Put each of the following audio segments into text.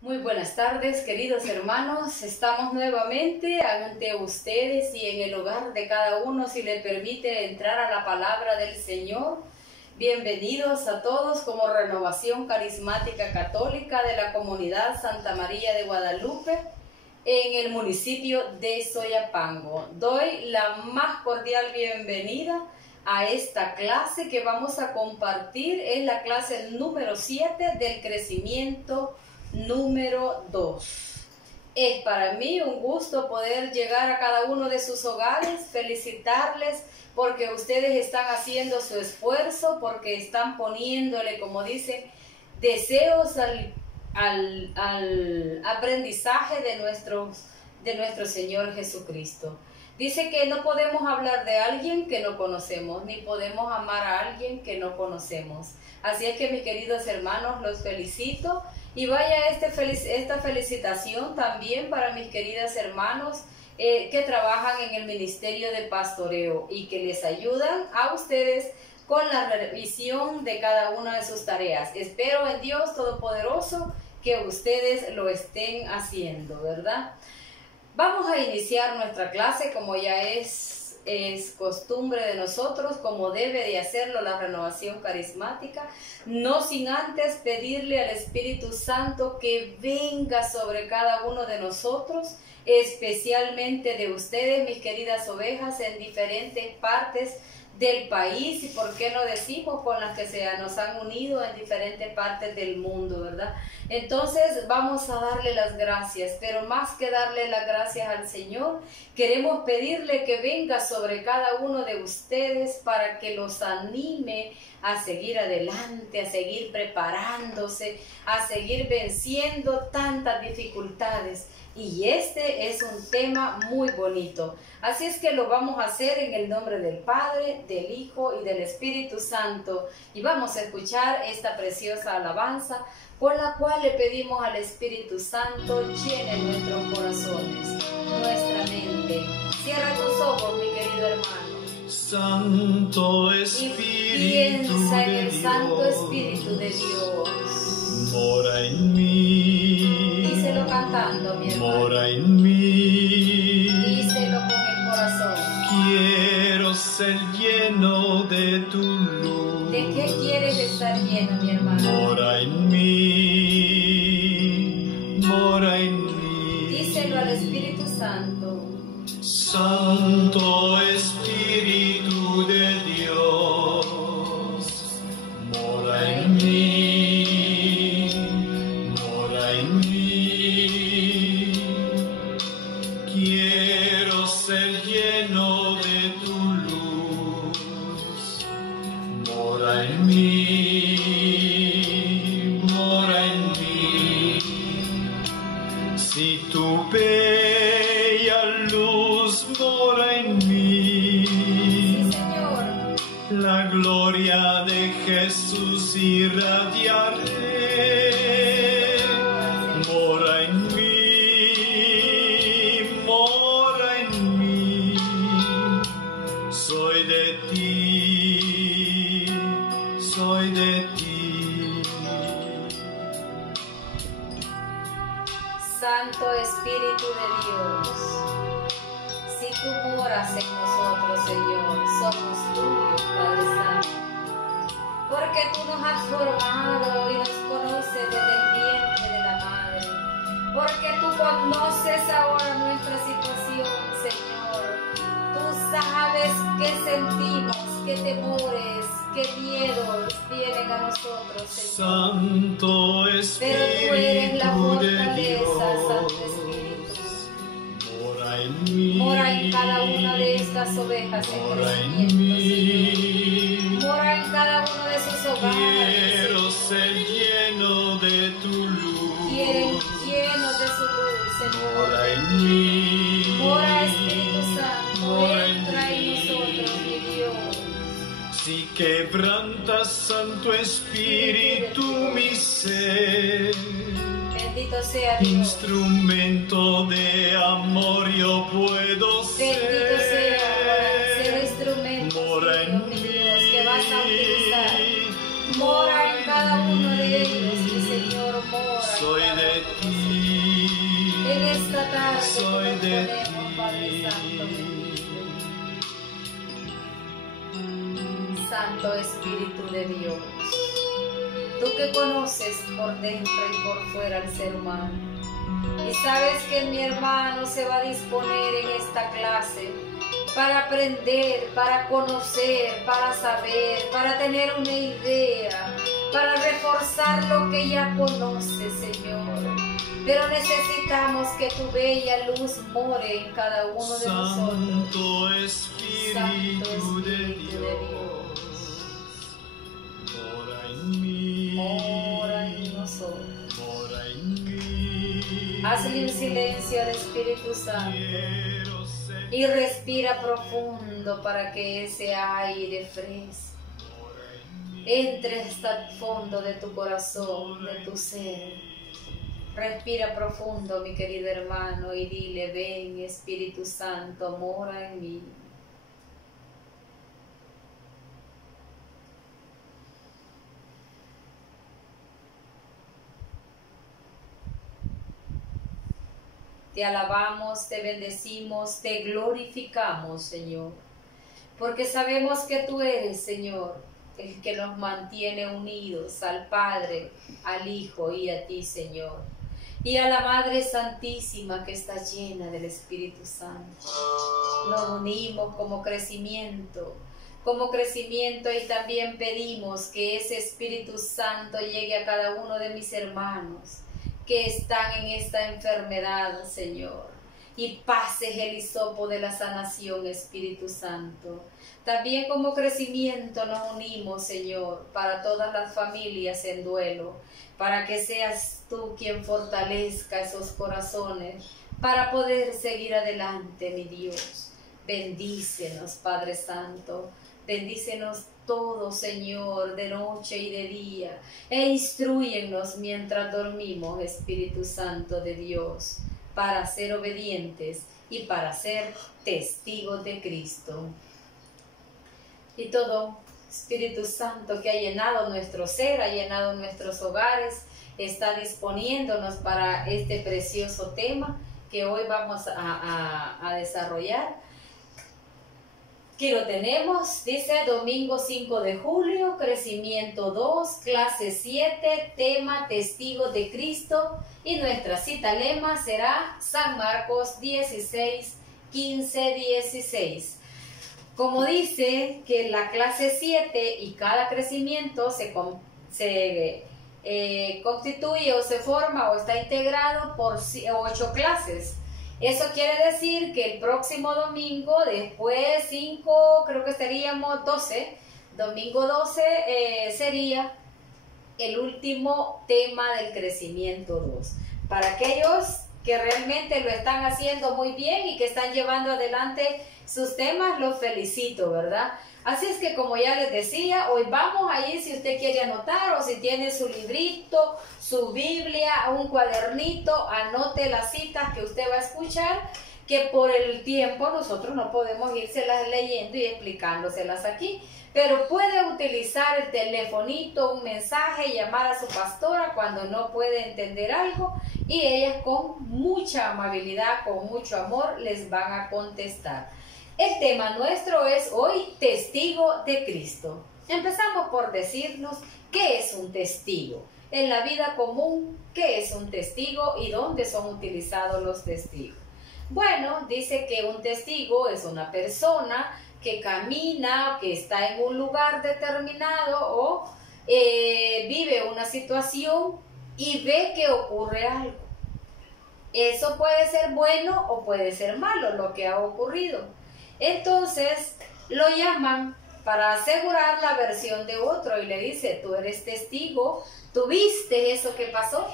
Muy buenas tardes, queridos hermanos. Estamos nuevamente ante ustedes y en el hogar de cada uno, si le permite entrar a la palabra del Señor. Bienvenidos a todos como Renovación Carismática Católica de la Comunidad Santa María de Guadalupe en el municipio de Soyapango. Doy la más cordial bienvenida a esta clase que vamos a compartir. Es la clase número 7 del crecimiento número 2. Es para mí un gusto poder llegar a cada uno de sus hogares, felicitarles porque ustedes están haciendo su esfuerzo, porque están poniéndole, como dicen, deseos al aprendizaje de nuestro Señor Jesucristo. Dice que no podemos hablar de alguien que no conocemos, ni podemos amar a alguien que no conocemos. Así es que, mis queridos hermanos, los felicito. Y vaya esta felicitación también para mis queridos hermanos que trabajan en el ministerio de pastoreo y que les ayudan a ustedes con la revisión de cada una de sus tareas. Espero en Dios Todopoderoso que ustedes lo estén haciendo, ¿verdad? Vamos a iniciar nuestra clase como ya es costumbre de nosotros, como debe de hacerlo la Renovación Carismática, no sin antes pedirle al Espíritu Santo que venga sobre cada uno de nosotros, especialmente de ustedes, mis queridas ovejas, en diferentes partes del país, y por qué no decimos con las que nos han unido en diferentes partes del mundo, ¿verdad? Entonces vamos a darle las gracias, pero más que darle las gracias al Señor, queremos pedirle que venga sobre cada uno de ustedes para que los anime a seguir adelante, a seguir preparándose, a seguir venciendo tantas dificultades. Y este es un tema muy bonito. Así es que lo vamos a hacer en el nombre del Padre, del Hijo y del Espíritu Santo. Y vamos a escuchar esta preciosa alabanza con la cual le pedimos al Espíritu Santo llene nuestros corazones, nuestra mente. Cierra tus ojos, mi querido hermano. Santo Espíritu y piensa en el de Santo Dios, Espíritu de Dios. mora en mí. Díselo cantando, mi hermano. Mora en mí. Díselo con el corazón. Quiero ser lleno de tu luz. ¿De qué quieres estar lleno, mi hermano? Mora en mí. Mora en mí. Díselo al Espíritu Santo. Santo Espíritu de Dios, mora en mí, mora en mí. Quiero ser lleno de tu luz, mora en mí, mora en mí. Si tu bella luz mora en mí, Sí, Señor. la gloria de Jesús irradiaré. Mora en mí, soy de ti, soy de ti. Santo Espíritu de Dios, si tú moras en nosotros, Señor, somos tuyos, Padre Santo, porque tú nos has formado y nos conoces desde el vientre de la madre, porque tú conoces ahora nuestra situación, Señor. Tú sabes qué sentimos, qué temores, qué miedos vienen a nosotros, Señor. Santo Pero tú eres la Espíritu de fortaleza, Santo Dios, Espíritu. mora en mí, Mora en cada una de estas ovejas en mora en crecimiento, mí. Señor. Mora en cada uno de sus hogares. Quiero Señor. ser lleno de tu luz. Quieren llenos de su luz, Señor. Mora en mí. Mora, Espíritu Santo, Mora en entra en mí. nosotros, mi Dios. Si quebrantas, Santo Espíritu, mi ser, Bendito sea Dios. instrumento de amor yo puedo Bendito sea ser. instrumento, Mora en mi Dios, que vas a utilizar. mí. Mora en cada uno de ellos, mi Señor, mora. Soy de ti, soy de ti. Santo Espíritu de Dios, tú que conoces por dentro y por fuera al ser humano, y sabes que mi hermano se va a disponer en esta clase para aprender, para conocer, para saber, para tener una idea, para reforzar lo que ya conoce, Señor. Pero necesitamos que tu bella luz more en cada uno de nosotros. Santo Espíritu de Dios, mora en mí, Mora en nosotros. mora en mí. Hazle un silencio al Espíritu Santo Quiero ser y respira profundo para que ese aire fresco entre hasta el fondo de tu corazón, de tu ser. Respira profundo, mi querido hermano, y dile: ven, Espíritu Santo, mora en mí. Te alabamos, te bendecimos, te glorificamos, Señor, porque sabemos que tú eres, Señor, el que nos mantiene unidos al Padre, al Hijo y a ti, Señor, y a la Madre Santísima que está llena del Espíritu Santo. Nos unimos como crecimiento, y también pedimos que ese Espíritu Santo llegue a cada uno de mis hermanos que están en esta enfermedad, Señor, y pases el hisopo de la sanación, Espíritu Santo. También como crecimiento nos unimos, Señor, para todas las familias en duelo, para que seas tú quien fortalezca esos corazones para poder seguir adelante, mi Dios. Bendícenos, Padre Santo, bendícenos todos, Señor, de noche y de día, e instrúyenos mientras dormimos, Espíritu Santo de Dios, para ser obedientes y para ser testigos de Cristo. Y todo Espíritu Santo que ha llenado nuestro ser, ha llenado nuestros hogares, está disponiéndonos para este precioso tema que hoy vamos a desarrollar. Aquí lo tenemos, dice domingo 5 de julio, crecimiento 2, clase 7, tema testigos de Cristo, y nuestra cita lema será San Marcos 16, 15, 16. Como dice que la clase 7 y cada crecimiento se constituye o se forma o está integrado por 8 clases. Eso quiere decir que el próximo domingo, después 5, creo que estaríamos 12, domingo 12 sería el último tema del crecimiento 2. Para aquellos que realmente lo están haciendo muy bien y que están llevando adelante sus temas, los felicito, ¿verdad? Así es que, como ya les decía, hoy vamos a ir, si usted quiere anotar o si tiene su librito, su Biblia, un cuadernito, anote las citas que usted va a escuchar, que por el tiempo nosotros no podemos írselas leyendo y explicándoselas aquí, pero puede utilizar el telefonito, un mensaje, llamar a su pastora cuando no puede entender algo, y ellas con mucha amabilidad, con mucho amor, les van a contestar. El tema nuestro es hoy testigo de Cristo. Empezamos por decirnos qué es un testigo. En la vida común, ¿qué es un testigo y dónde son utilizados los testigos? Bueno, dice que un testigo es una persona que camina, que está en un lugar determinado o vive una situación y ve que ocurre algo. Eso puede ser bueno o puede ser malo lo que ha ocurrido. Entonces lo llaman para asegurar la versión de otro y le dice: tú eres testigo, ¿tú viste eso que pasó?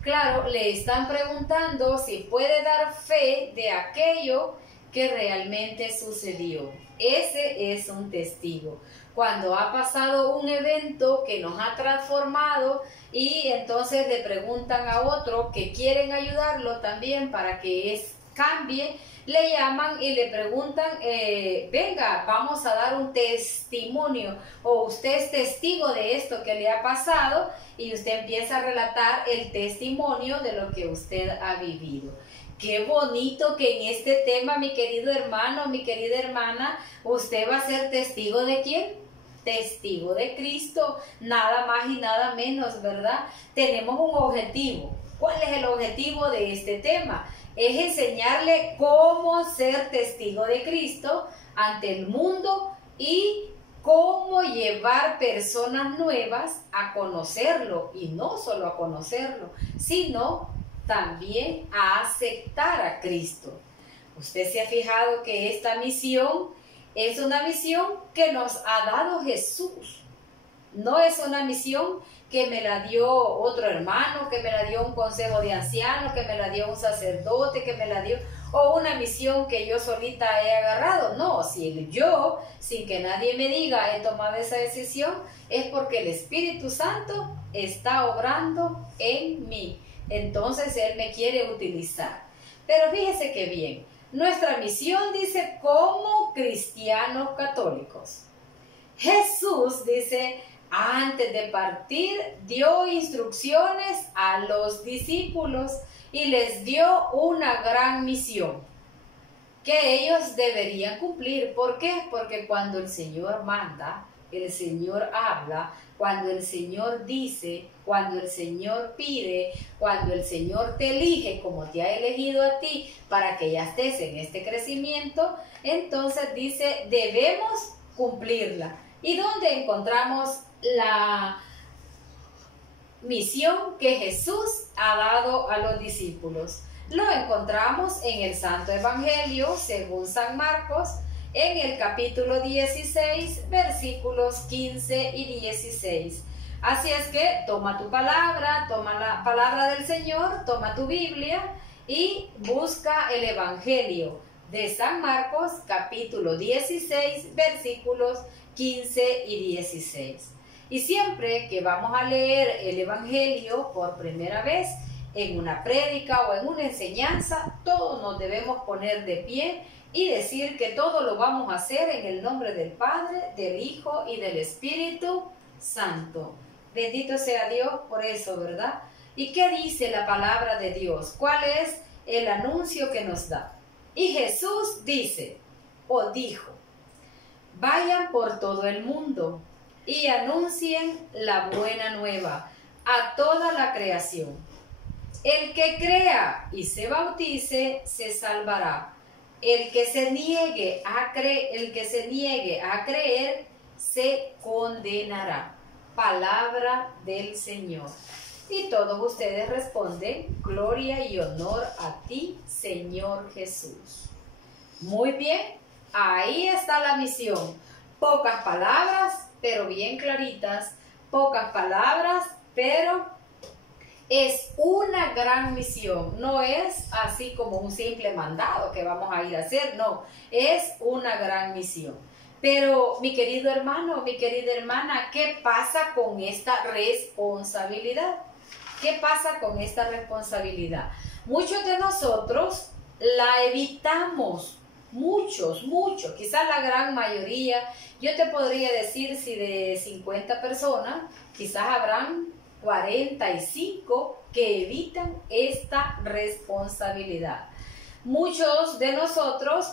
Claro, le están preguntando si puede dar fe de aquello que realmente sucedió. Ese es un testigo. Cuando ha pasado un evento que nos ha transformado y entonces le preguntan a otro que quieren ayudarlo también para que cambie, le llaman y le preguntan, venga, vamos a dar un testimonio, o usted es testigo de esto que le ha pasado, y usted empieza a relatar el testimonio de lo que usted ha vivido. Qué bonito que en este tema, mi querido hermano, mi querida hermana, usted va a ser testigo ¿de quién? Testigo de Cristo, nada más y nada menos, ¿verdad? Tenemos un objetivo. ¿Cuál es el objetivo de este tema? Es enseñarle cómo ser testigo de Cristo ante el mundo y cómo llevar personas nuevas a conocerlo, y no solo a conocerlo, sino también a aceptar a Cristo. Usted se ha fijado que esta misión es una misión que nos ha dado Jesús. No es una misión que me la dio otro hermano, que me la dio un consejo de ancianos, que me la dio un sacerdote, que me la dio, o una misión que yo solita he agarrado. No, si yo, sin que nadie me diga, he tomado esa decisión, es porque el Espíritu Santo está obrando en mí. Entonces Él me quiere utilizar. Pero fíjese que bien, nuestra misión dice como cristianos católicos. Jesús dice, antes de partir, dio instrucciones a los discípulos y les dio una gran misión que ellos deberían cumplir. ¿Por qué? Porque cuando el Señor manda, el Señor habla, cuando el Señor dice, cuando el Señor pide, cuando el Señor te elige como te ha elegido a ti para que ya estés en este crecimiento, entonces dice, debemos cumplirla. ¿Y dónde encontramos la misión que Jesús ha dado a los discípulos? Lo encontramos en el Santo Evangelio según San Marcos, en el capítulo 16, versículos 15 y 16. Así es que toma tu palabra, toma la palabra del Señor, toma tu Biblia y busca el Evangelio de San Marcos, capítulo 16, versículos 15 y 16. Y siempre que vamos a leer el Evangelio por primera vez, en una prédica o en una enseñanza, todos nos debemos poner de pie y decir que todo lo vamos a hacer en el nombre del Padre, del Hijo y del Espíritu Santo. Bendito sea Dios por eso, ¿verdad? ¿Y qué dice la palabra de Dios? ¿Cuál es el anuncio que nos da? Y Jesús dice, o dijo, vayan por todo el mundo y anuncien la buena nueva a toda la creación. El que crea y se bautice se salvará. El que se niegue a creer se condenará. Palabra del Señor. Y todos ustedes responden, gloria y honor a ti, Señor Jesús. Muy bien, ahí está la misión. Pocas palabras, pero bien claritas. Pocas palabras, pero es una gran misión. No es así como un simple mandado que vamos a ir a hacer. No, es una gran misión. Pero, mi querido hermano, mi querida hermana, ¿qué pasa con esta responsabilidad? ¿Qué pasa con esta responsabilidad? Muchos de nosotros la evitamos. Muchos, quizás la gran mayoría. Yo te podría decir, si de 50 personas, quizás habrán 45 que evitan esta responsabilidad. Muchos de nosotros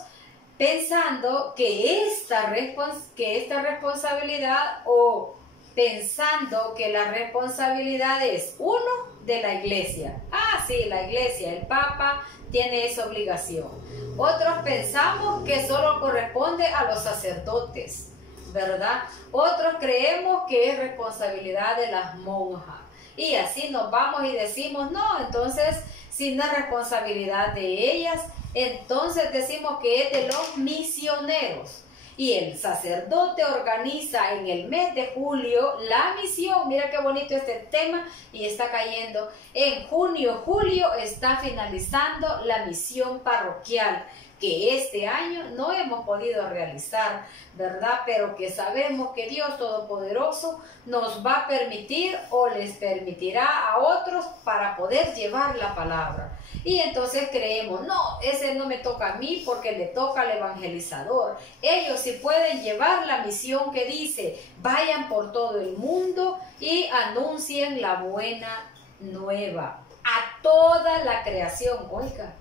pensando que esta responsabilidad, o pensando que la responsabilidad es uno de la iglesia. Ah, sí, la iglesia, el Papa tiene esa obligación. Otros pensamos que solo corresponde a los sacerdotes, ¿verdad? Otros creemos que es responsabilidad de las monjas. Y así nos vamos y decimos, no, entonces, si no es responsabilidad de ellas, entonces decimos que es de los misioneros. Y el sacerdote organiza en el mes de julio la misión. Mira qué bonito este tema, y está cayendo. En junio, julio está finalizando la misión parroquial, que este año no hemos podido realizar, ¿verdad? Pero que sabemos que Dios Todopoderoso nos va a permitir o les permitirá a otros para poder llevar la palabra. Y entonces creemos, no, ese no me toca a mí porque le toca al evangelizador. Ellos sí pueden llevar la misión que dice, vayan por todo el mundo y anuncien la buena nueva a toda la creación. Oiga,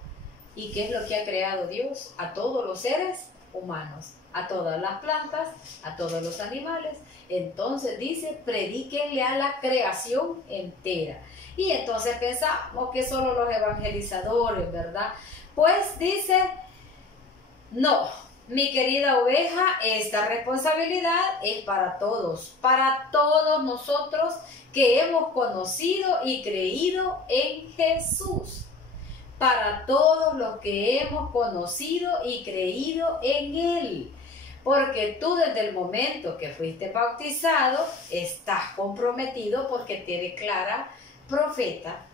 ¿y qué es lo que ha creado Dios? A todos los seres humanos, a todas las plantas, a todos los animales. Entonces dice, predíquenle a la creación entera. Y entonces pensamos que solo los evangelizadores, ¿verdad? Pues dice, no, mi querida oveja, esta responsabilidad es para todos nosotros que hemos conocido y creído en Jesús. Para todos los que hemos conocido y creído en Él. Porque tú desde el momento que fuiste bautizado, estás comprometido porque te declara profeta,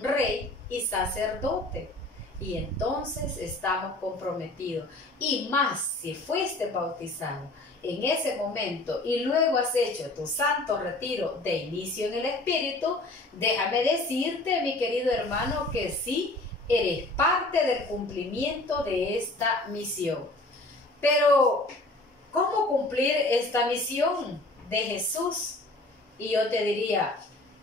rey y sacerdote. Y entonces estamos comprometidos. Y más si fuiste bautizado en ese momento y luego has hecho tu santo retiro de inicio en el Espíritu, déjame decirte, mi querido hermano, que sí, eres parte del cumplimiento de esta misión. Pero, ¿cómo cumplir esta misión de Jesús? Y yo te diría,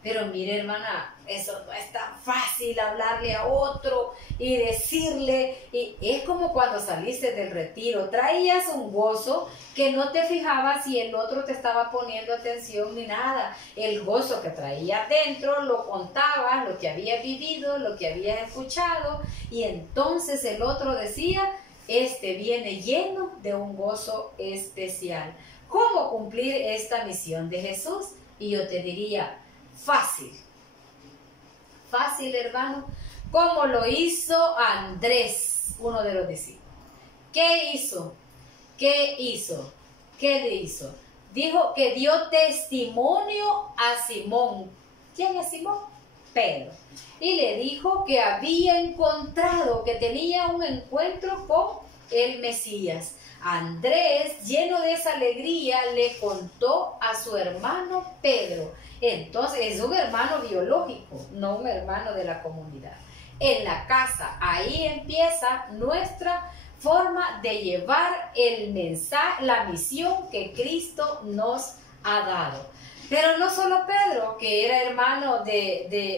pero mire, hermana, eso no es tan fácil hablarle a otro y decirle. Y es como cuando saliste del retiro, traías un gozo que no te fijabas si el otro te estaba poniendo atención ni nada. El gozo que traías dentro lo contabas, lo que habías vivido, lo que habías escuchado, y entonces el otro decía, este viene lleno de un gozo especial. ¿Cómo cumplir esta misión de Jesús? Y yo te diría, fácil. Fácil, hermano, como lo hizo Andrés, uno de los discípulos. ¿Qué hizo? ¿Qué hizo? ¿Qué le hizo? Dijo que dio testimonio a Simón. ¿Quién es Simón? Pedro. Y le dijo que había encontrado, que tenía un encuentro con el Mesías. Andrés, lleno de esa alegría, le contó a su hermano Pedro. Entonces es un hermano biológico, no un hermano de la comunidad. En la casa, ahí empieza nuestra forma de llevar el mensaje, la misión que Cristo nos ha dado. Pero no solo Pedro, que era hermano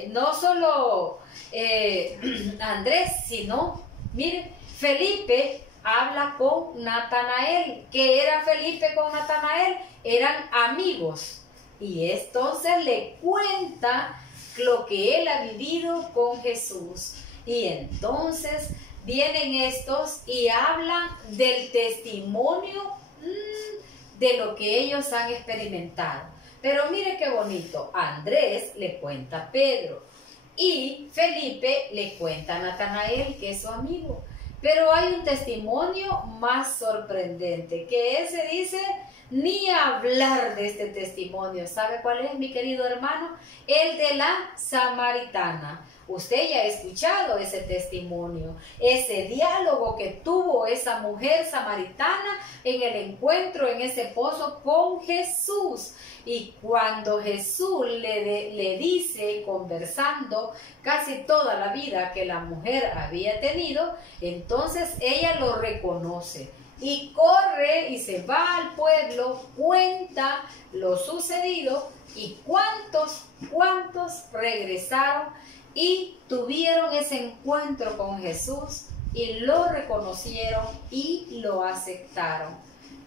no solo Andrés, sino, miren, Felipe habla con Natanael. ¿Qué era Felipe con Natanael? Eran amigos. Y entonces le cuenta lo que él ha vivido con Jesús. Y entonces vienen estos y hablan del testimonio de lo que ellos han experimentado. Pero mire qué bonito. Andrés le cuenta a Pedro y Felipe le cuenta a Natanael, que es su amigo. Pero hay un testimonio más sorprendente, que ese dice, ni hablar de este testimonio. ¿Sabe cuál es, mi querido hermano? El de la samaritana. Usted ya ha escuchado ese testimonio, ese diálogo que tuvo esa mujer samaritana en el encuentro en ese pozo con Jesús. Y cuando Jesús le dice, conversando casi toda la vida que la mujer había tenido, entonces ella lo reconoce y corre y se va al pueblo, cuenta lo sucedido, y cuántos regresaron y tuvieron ese encuentro con Jesús y lo reconocieron y lo aceptaron.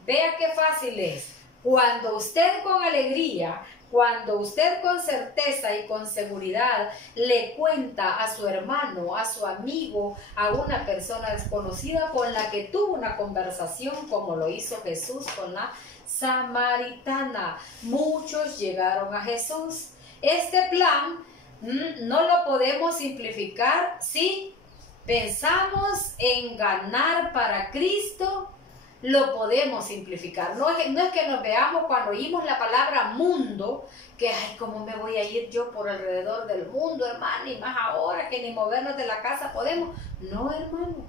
Vea qué fácil es. Cuando usted con alegría, cuando usted con certeza y con seguridad le cuenta a su hermano, a su amigo, a una persona desconocida con la que tuvo una conversación, como lo hizo Jesús con la samaritana. Muchos llegaron a Jesús. Este plan no lo podemos simplificar si pensamos en ganar para Cristo. Lo podemos simplificar. No es que nos veamos cuando oímos la palabra mundo, que ay, ¿cómo me voy a ir yo por alrededor del mundo, hermano? Y más ahora que ni movernos de la casa podemos. No, hermano.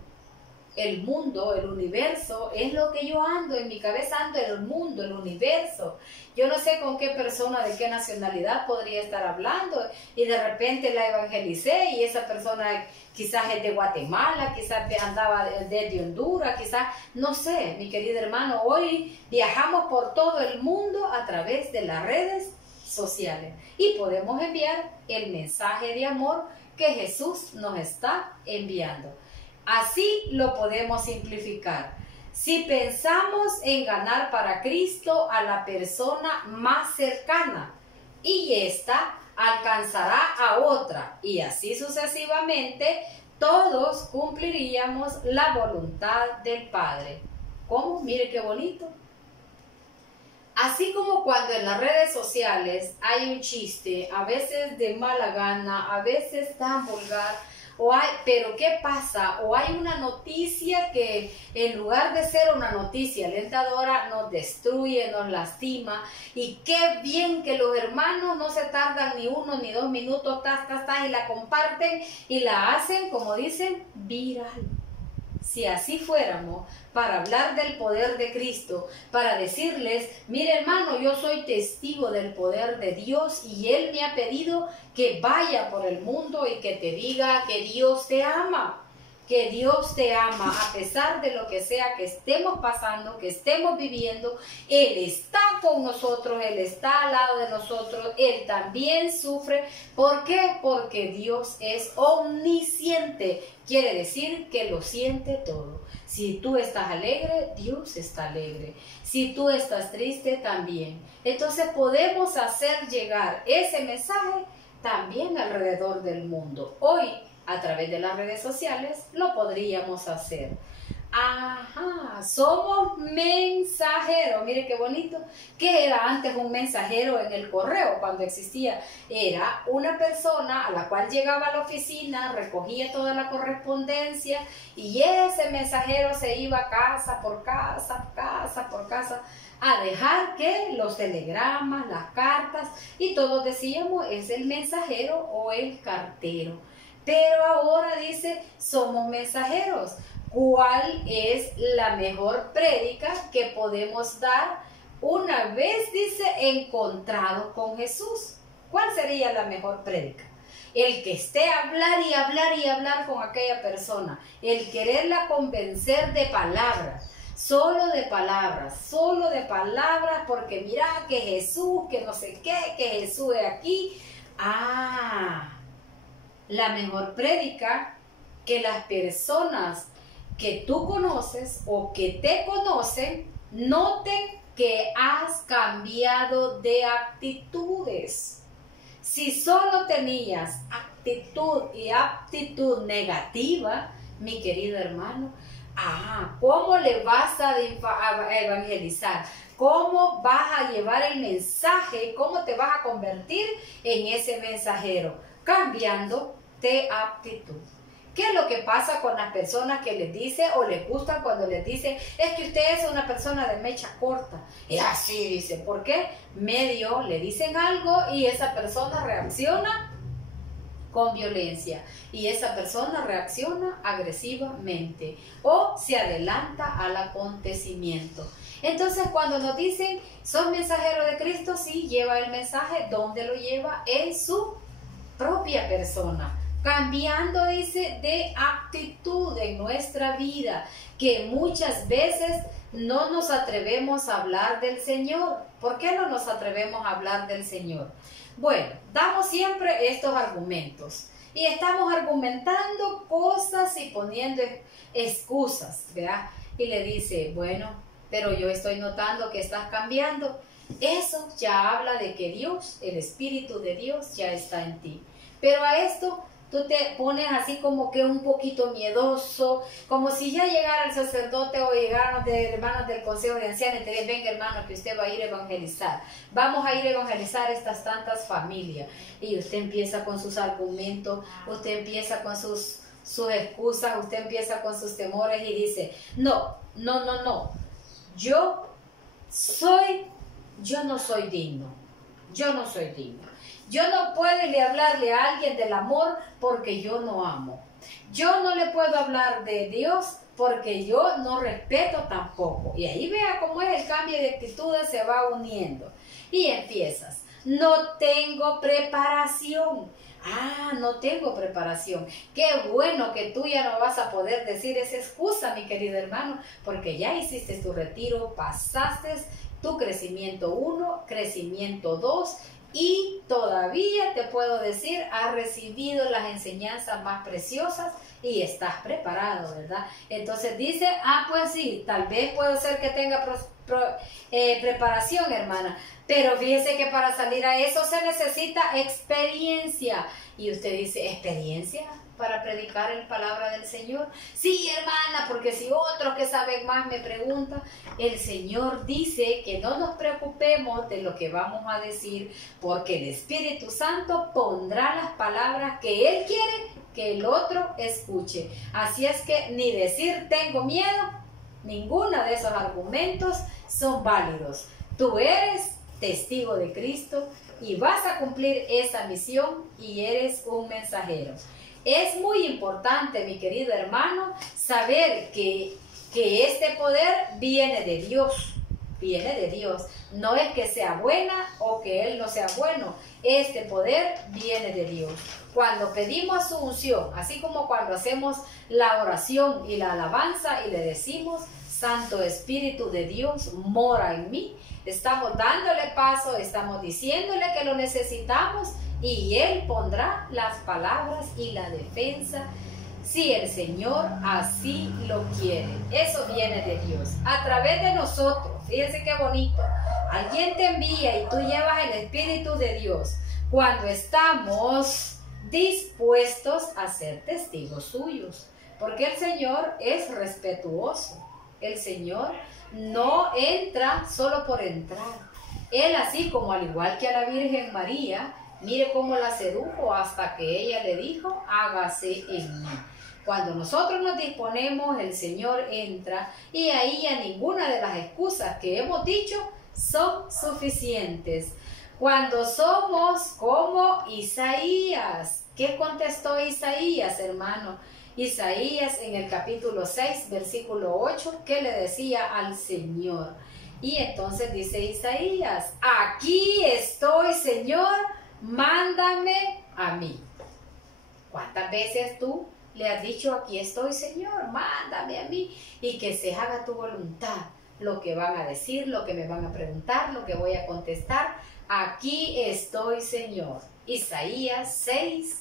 el mundo, el universo, es lo que yo ando, en mi cabeza ando el mundo, el universo. Yo no sé con qué persona, de qué nacionalidad podría estar hablando y de repente la evangelicé y esa persona quizás es de Guatemala, quizás andaba desde Honduras, quizás, no sé, mi querido hermano, hoy viajamos por todo el mundo a través de las redes sociales y podemos enviar el mensaje de amor que Jesús nos está enviando. Así lo podemos simplificar. Si pensamos en ganar para Cristo a la persona más cercana y ésta alcanzará a otra y así sucesivamente, todos cumpliríamos la voluntad del Padre. ¿Cómo? Mire qué bonito. Así como cuando en las redes sociales hay un chiste, a veces de mala gana, a veces tan vulgar, pero ¿qué pasa? O hay una noticia que en lugar de ser una noticia alentadora nos destruye, nos lastima, y qué bien que los hermanos no se tardan ni 1 ni 2 minutos, y la comparten y la hacen, como dicen, viral. Si así fuéramos, para hablar del poder de Cristo, para decirles, mire hermano, yo soy testigo del poder de Dios y Él me ha pedido que vaya por el mundo y que te diga que Dios te ama. Que Dios te ama a pesar de lo que sea que estemos pasando, que estemos viviendo. Él está con nosotros, Él está al lado de nosotros, Él también sufre. ¿Por qué? Porque Dios es omnisciente, quiere decir que lo siente todo. Si tú estás alegre, Dios está alegre. Si tú estás triste, también. Entonces podemos hacer llegar ese mensaje también alrededor del mundo. Hoy, a través de las redes sociales, lo podríamos hacer. Ajá, somos mensajeros. Mire qué bonito. ¿Qué era antes un mensajero en el correo cuando existía? Era una persona a la cual llegaba a la oficina, recogía toda la correspondencia y ese mensajero se iba casa por casa, casa por casa, a dejar que los telegramas, las cartas, y todos decíamos es el mensajero o el cartero. Pero ahora dice, somos mensajeros. ¿Cuál es la mejor prédica que podemos dar una vez, dice, encontrados con Jesús? ¿Cuál sería la mejor prédica? El que esté a hablar y hablar y hablar con aquella persona, el quererla convencer de palabras, solo de palabras, porque mira que Jesús, que no sé qué, que Jesús es aquí. La mejor prédica, que las personas que tú conoces o que te conocen noten que has cambiado de actitudes. Si solo tenías actitud y aptitud negativa, mi querido hermano, ¿cómo le vas a evangelizar? ¿Cómo vas a llevar el mensaje? ¿Cómo te vas a convertir en ese mensajero? Cambiando de actitud. ¿Qué es lo que pasa con las personas que les dice o les gusta cuando les dicen es que usted es una persona de mecha corta? Y así dice, ¿por qué? Medio le dicen algo y esa persona reacciona con violencia y esa persona reacciona agresivamente o se adelanta al acontecimiento. Entonces cuando nos dicen, ¿sos mensajero de Cristo? Sí, lleva el mensaje. ¿Dónde lo lleva? En su propia persona. Cambiando, dice, de actitud en nuestra vida, que muchas veces no nos atrevemos a hablar del Señor. ¿Por qué no nos atrevemos a hablar del Señor? Bueno, damos siempre estos argumentos y estamos argumentando cosas y poniendo excusas, ¿verdad? Y le dice, bueno, pero yo estoy notando que estás cambiando. Eso ya habla de que Dios, el Espíritu de Dios, ya está en ti. Pero a esto tú te pones así como que un poquito miedoso, como si ya llegara el sacerdote o llegaran los hermanos del consejo de ancianos y te dicen, venga hermano, que usted va a ir a evangelizar. Vamos a ir a evangelizar estas tantas familias. Y usted empieza con sus argumentos, usted empieza con sus excusas, usted empieza con sus temores y dice, no, yo no soy digno. Yo no puedo hablarle a alguien del amor porque yo no amo. Yo no le puedo hablar de Dios porque yo no respeto tampoco. Y ahí vea cómo es el cambio de actitudes, se va uniendo. Y empiezas, no tengo preparación. Ah, no tengo preparación. Qué bueno que tú ya no vas a poder decir esa excusa, mi querido hermano, porque ya hiciste tu retiro, pasaste tu crecimiento 1, crecimiento 2, y todavía te puedo decir, has recibido las enseñanzas más preciosas y estás preparado, ¿verdad? Entonces dice, pues sí, tal vez puede ser que tenga preparación, hermana, pero fíjese que para salir a eso se necesita experiencia. Y usted dice, ¿experiencia para predicar la palabra del Señor? Sí, hermana, porque si otros que saben más me preguntan, el Señor dice que no nos preocupemos de lo que vamos a decir, porque el Espíritu Santo pondrá las palabras que Él quiere que el otro escuche. Así es que ni decir tengo miedo, ninguno de esos argumentos son válidos. Tú eres testigo de Cristo y vas a cumplir esa misión y eres un mensajero. Es muy importante, mi querido hermano, saber que este poder viene de Dios. Viene de Dios. No es que sea buena o que Él no sea bueno. Este poder viene de Dios. Cuando pedimos su unción, así como cuando hacemos la oración y la alabanza y le decimos, Santo Espíritu de Dios, mora en mí, estamos dándole paso, estamos diciéndole que lo necesitamos y Él pondrá las palabras y la defensa si el Señor así lo quiere. Eso viene de Dios, a través de nosotros. Fíjense qué bonito. Alguien te envía y tú llevas el Espíritu de Dios cuando estamos dispuestos a ser testigos suyos, porque el Señor es respetuoso. El Señor no entra solo por entrar. Él, así como al igual que a la Virgen María, mire cómo la sedujo hasta que ella le dijo, hágase en mí. Cuando nosotros nos disponemos, el Señor entra y ahí ya ninguna de las excusas que hemos dicho son suficientes. Cuando somos como Isaías, ¿qué contestó Isaías, hermano? Isaías en el capítulo 6, versículo 8, ¿qué le decía al Señor? Y entonces dice Isaías, aquí estoy, Señor, mándame a mí. ¿Cuántas veces tú le has dicho, aquí estoy, Señor, mándame a mí? Y que se haga tu voluntad, lo que van a decir, lo que me van a preguntar, lo que voy a contestar. Aquí estoy, Señor. Isaías 6,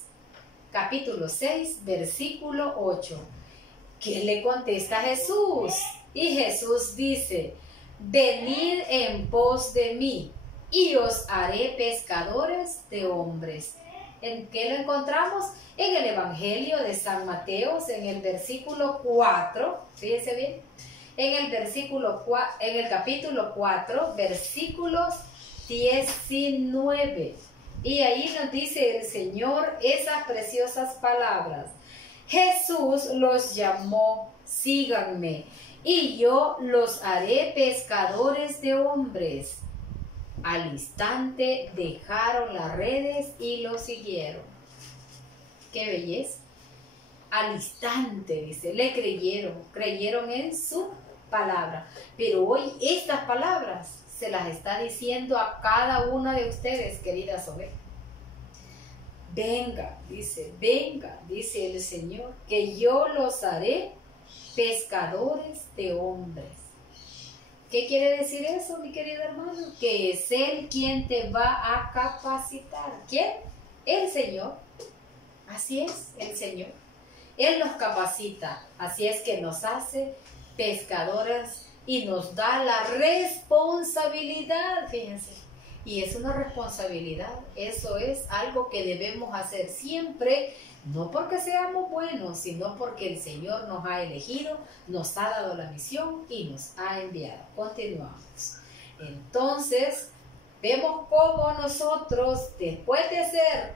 capítulo 6, versículo 8. ¿Qué le contesta Jesús? Y Jesús dice, venid en pos de mí y os haré pescadores de hombres. ¿En qué lo encontramos? En el Evangelio de San Mateo, en el versículo 4, fíjense bien, en el capítulo 4, versículos 19. Y ahí nos dice el Señor esas preciosas palabras. Jesús los llamó, síganme, y yo los haré pescadores de hombres. Al instante dejaron las redes y lo siguieron. ¡Qué belleza! Al instante, dice, le creyeron en su palabra. Pero hoy estas palabras se las está diciendo a cada una de ustedes, queridas ovejas. Venga, dice el Señor, que yo los haré pescadores de hombres. ¿Qué quiere decir eso, mi querido hermano? Que es Él quien te va a capacitar. ¿Quién? El Señor. Así es, el Señor. Él nos capacita, así es que nos hace pescadores y nos da la responsabilidad, fíjense. Y es una responsabilidad, eso es algo que debemos hacer siempre, no porque seamos buenos, sino porque el Señor nos ha elegido, nos ha dado la misión y nos ha enviado. Continuamos. Entonces, vemos cómo nosotros, después de hacer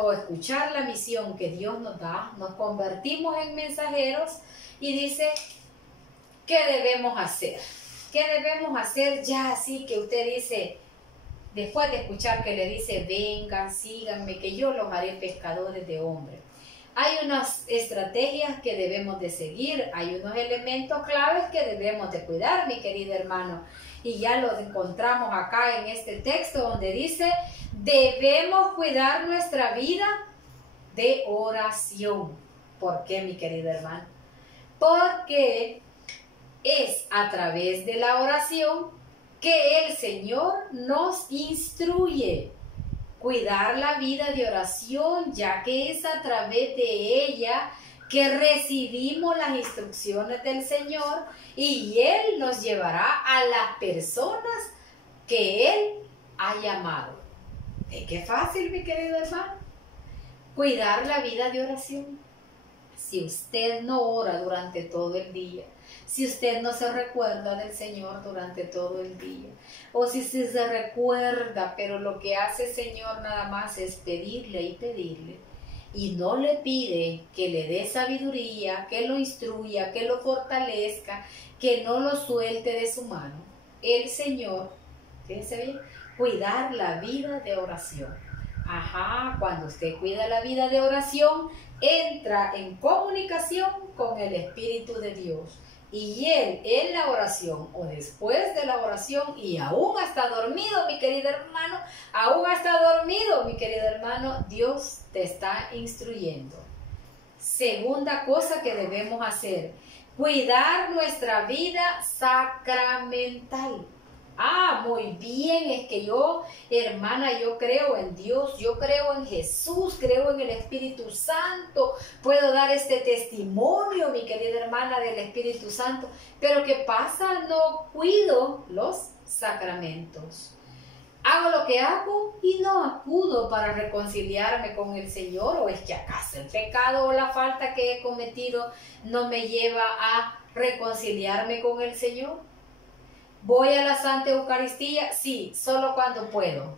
o escuchar la misión que Dios nos da, nos convertimos en mensajeros y dice, ¿qué debemos hacer? ¿Qué debemos hacer ya así que usted dice, después de escuchar que le dice, vengan, síganme, que yo los haré pescadores de hombres? Hay unas estrategias que debemos de seguir, hay unos elementos claves que debemos de cuidar, mi querido hermano. Y ya lo encontramos acá en este texto donde dice, debemos cuidar nuestra vida de oración. ¿Por qué, mi querido hermano? Porque es a través de la oración que el Señor nos instruye. Cuidar la vida de oración, ya que es a través de ella que recibimos las instrucciones del Señor y Él nos llevará a las personas que Él ha llamado. ¿Es que fácil, mi querido hermano? Cuidar la vida de oración. Si usted no ora durante todo el día, si usted no se recuerda del Señor durante todo el día, o si se recuerda, pero lo que hace el Señor nada más es pedirle y pedirle, y no le pide que le dé sabiduría, que lo instruya, que lo fortalezca, que no lo suelte de su mano, el Señor, fíjense bien, cuidar la vida de oración. Ajá, cuando usted cuida la vida de oración, entra en comunicación con el Espíritu de Dios. Y Él en la oración o después de la oración, y aún hasta dormido, mi querido hermano, aún hasta dormido, mi querido hermano, Dios te está instruyendo. Segunda cosa que debemos hacer, cuidar nuestra vida sacramental. Ah, muy bien, es que yo, hermana, yo creo en Dios, yo creo en Jesús, creo en el Espíritu Santo, puedo dar este testimonio, mi querida hermana, del Espíritu Santo, pero ¿qué pasa? No cuido los sacramentos. Hago lo que hago y no acudo para reconciliarme con el Señor, o es que acaso el pecado o la falta que he cometido no me lleva a reconciliarme con el Señor. ¿Voy a la Santa Eucaristía? Sí, solo cuando puedo.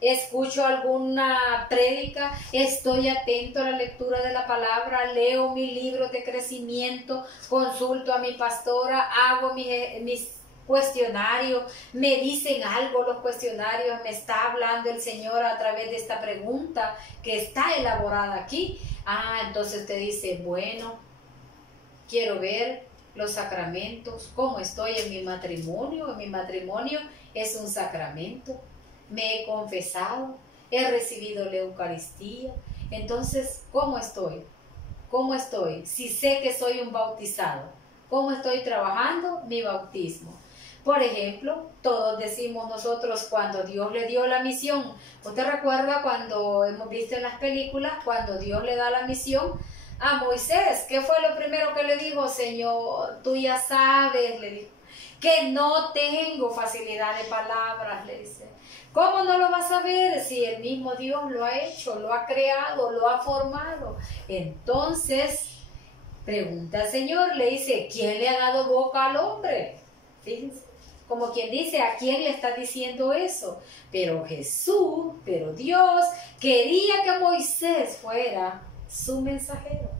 Escucho alguna prédica, estoy atento a la lectura de la palabra, leo mis libros de crecimiento, consulto a mi pastora, hago mis cuestionarios, me dicen algo los cuestionarios, me está hablando el Señor a través de esta pregunta que está elaborada aquí. Entonces te dice, bueno, quiero ver los sacramentos, cómo estoy en mi matrimonio. Mi matrimonio es un sacramento, me he confesado, he recibido la Eucaristía. Entonces, ¿cómo estoy? ¿Cómo estoy? Si sé que soy un bautizado, ¿cómo estoy trabajando mi bautismo? Por ejemplo, todos decimos nosotros cuando Dios le dio la misión. ¿Usted recuerda cuando hemos visto en las películas, cuando Dios le da la misión a Moisés? ¿Qué fue lo primero que le dijo? Señor, tú ya sabes, le dijo, que no tengo facilidad de palabras, le dice. ¿Cómo no lo vas a ver si el mismo Dios lo ha hecho, lo ha creado, lo ha formado? Entonces, pregunta al Señor, le dice, ¿quién le ha dado boca al hombre? Fíjense, como quien dice, ¿a quién le está diciendo eso? Pero Jesús, pero Dios quería que Moisés fuera su mensajero.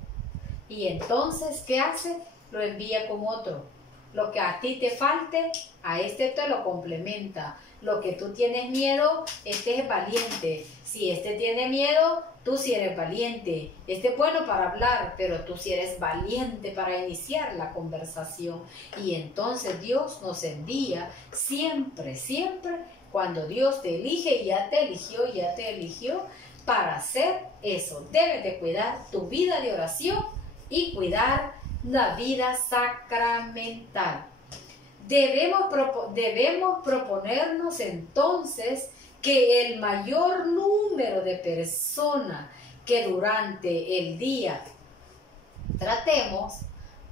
Y entonces, ¿qué hace? Lo envía con otro. Lo que a ti te falte, a este te lo complementa. Lo que tú tienes miedo, este es valiente. Si este tiene miedo, tú sí eres valiente. Este es bueno para hablar, pero tú sí eres valiente para iniciar la conversación. Y entonces Dios nos envía siempre, siempre, cuando Dios te elige, y ya te eligió para hacer eso. Debes de cuidar tu vida de oración y cuidar la vida sacramental. Debemos proponernos entonces que el mayor número de personas que durante el día tratemos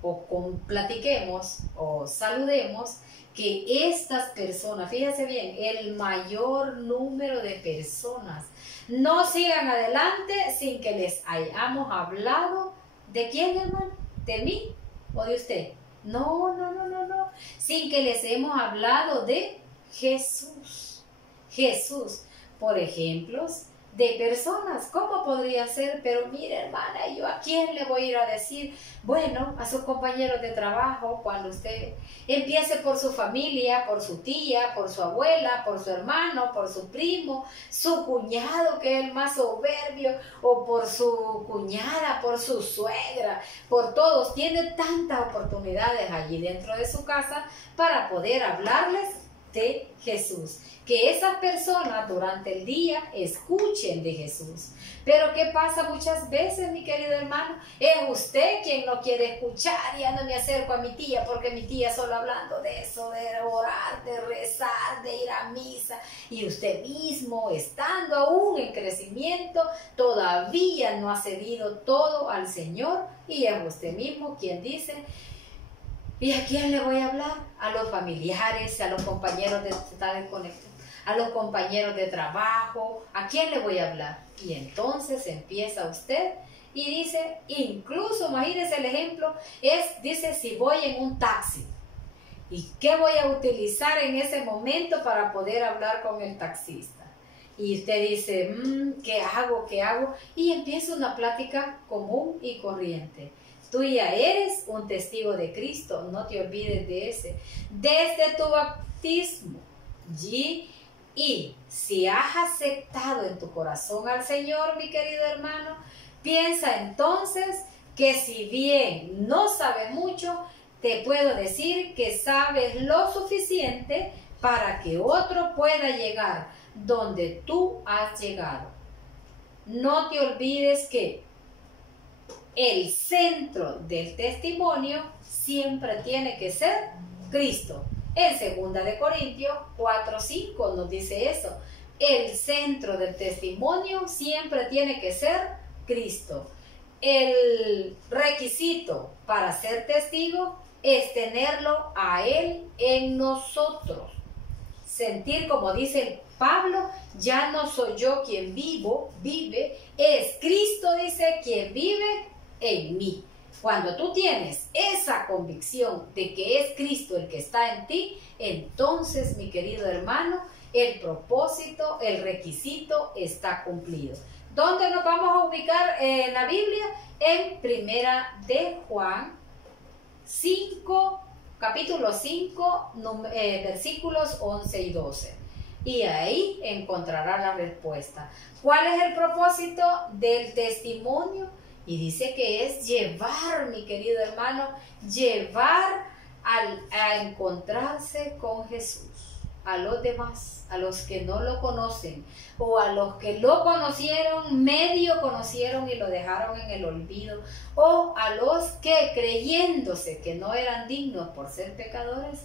o platiquemos o saludemos, que estas personas, fíjense bien, el mayor número de personas no sigan adelante sin que les hayamos hablado. ¿De quién, hermano? ¿De mí o de usted? No. Sin que les hemos hablado de Jesús. Jesús. Por ejemplo, de personas. ¿Cómo podría ser? Pero mire, hermana, ¿yo a quién le voy a ir a decir? Bueno, a sus compañeros de trabajo, cuando usted empiece por su familia, por su tía, por su abuela, por su hermano, por su primo, su cuñado que es el más soberbio, o por su cuñada, por su suegra, por todos. Tiene tantas oportunidades allí dentro de su casa para poder hablarles de Jesús. Que esas personas durante el día escuchen de Jesús. Pero ¿qué pasa muchas veces, mi querido hermano? Es usted quien no quiere escuchar. Ya no me acerco a mi tía porque mi tía solo hablando de eso, de orar, de rezar, de ir a misa. Y usted mismo, estando aún en crecimiento, todavía no ha cedido todo al Señor. Y es usted mismo quien dice: ¿y a quién le voy a hablar? A los familiares, a los compañeros a los compañeros de trabajo. ¿A quién le voy a hablar? Y entonces empieza usted y dice, incluso imagínese el ejemplo, dice, si voy en un taxi, ¿y qué voy a utilizar en ese momento para poder hablar con el taxista? Y usted dice, ¿qué hago? ¿Qué hago? Y empieza una plática común y corriente. Tú ya eres un testigo de Cristo, no te olvides de ese. Desde tu bautismo, y si has aceptado en tu corazón al Señor, mi querido hermano, piensa entonces que si bien no sabes mucho, te puedo decir que sabes lo suficiente para que otro pueda llegar donde tú has llegado. No te olvides que el centro del testimonio siempre tiene que ser Cristo. En 2 de Corintios 4:5 nos dice eso. El centro del testimonio siempre tiene que ser Cristo. El requisito para ser testigo es tenerlo a Él en nosotros. Sentir, como dice Pablo, ya no soy yo quien vive, es Cristo, dice, quien vive en mí. Cuando tú tienes esa convicción de que es Cristo el que está en ti, entonces, mi querido hermano, el propósito, el requisito está cumplido. ¿Dónde nos vamos a ubicar en la Biblia? En Primera de Juan 5, capítulo 5, versículos 11 y 12. Y ahí encontrará la respuesta. ¿Cuál es el propósito del testimonio? Y dice que es llevar, mi querido hermano, llevar a encontrarse con Jesús a los demás, a los que no lo conocen, o a los que lo conocieron, medio conocieron y lo dejaron en el olvido, o a los que, creyéndose que no eran dignos por ser pecadores,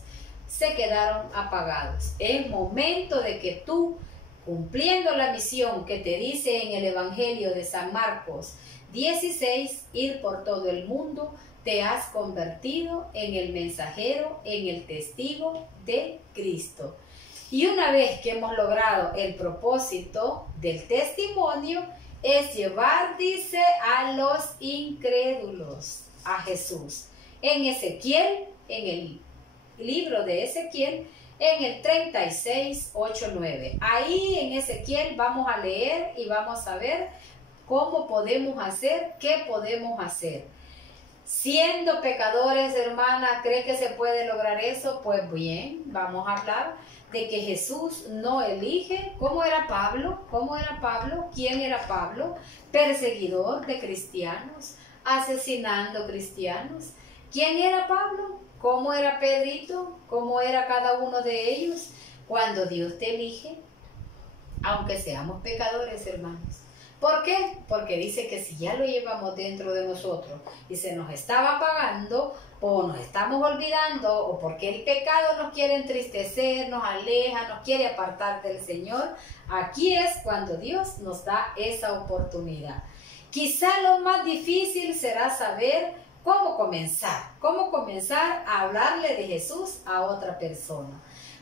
se quedaron apagados. Es momento de que tú, cumpliendo la misión que te dice en el Evangelio de San Marcos 16, ir por todo el mundo, te has convertido en el mensajero, en el testigo de Cristo. Y una vez que hemos logrado el propósito del testimonio, es llevar, dice, a los incrédulos a Jesús. En Ezequiel, en el libro de Ezequiel, en el 36, 8, 9. Ahí en Ezequiel vamos a leer y vamos a ver cómo podemos hacer, qué podemos hacer. Siendo pecadores, hermana, ¿cree que se puede lograr eso? Pues bien, vamos a hablar de que Jesús no elige. ¿Cómo era Pablo? ¿Cómo era Pablo? ¿Quién era Pablo? Perseguidor de cristianos, asesinando cristianos. ¿Quién era Pablo? ¿Cómo era Pedrito? ¿Cómo era cada uno de ellos? Cuando Dios te elige, aunque seamos pecadores, hermanos. ¿Por qué? Porque dice que si ya lo llevamos dentro de nosotros y se nos estaba apagando, o nos estamos olvidando, o porque el pecado nos quiere entristecer, nos aleja, nos quiere apartar del Señor, aquí es cuando Dios nos da esa oportunidad. Quizá lo más difícil será saber cómo comenzar a hablarle de Jesús a otra persona.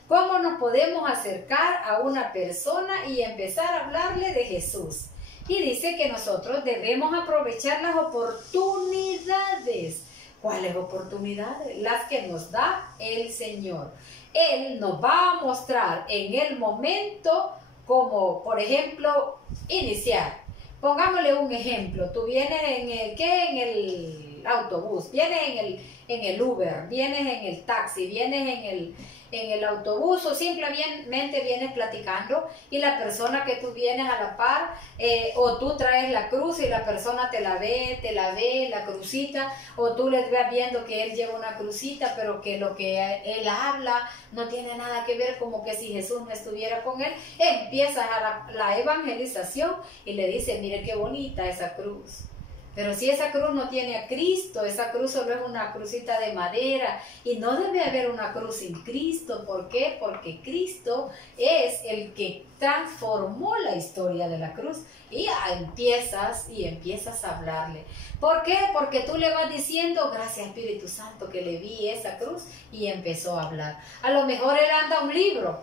¿Cómo nos podemos acercar a una persona y empezar a hablarle de Jesús? Y dice que nosotros debemos aprovechar las oportunidades. ¿Cuáles oportunidades? Las que nos da el Señor. Él nos va a mostrar en el momento como por ejemplo, iniciar. Pongámosle un ejemplo, tú vienes en el autobús, vienes en el Uber, vienes en el taxi, vienes en el autobús o simplemente vienes platicando y la persona que tú vienes a la par o tú traes la cruz y la persona te la ve, la crucita, o tú le vas viendo que él lleva una crucita pero que lo que él habla no tiene nada que ver, como que si Jesús no estuviera con él. Empiezas a la evangelización y le dice, mire qué bonita esa cruz. Pero si esa cruz no tiene a Cristo, esa cruz solo es una crucita de madera y no debe haber una cruz sin Cristo. ¿Por qué? Porque Cristo es el que transformó la historia de la cruz. Y empiezas a hablarle. ¿Por qué? Porque tú le vas diciendo, gracias Espíritu Santo que le vi esa cruz, y empezó a hablar. A lo mejor él anda un libro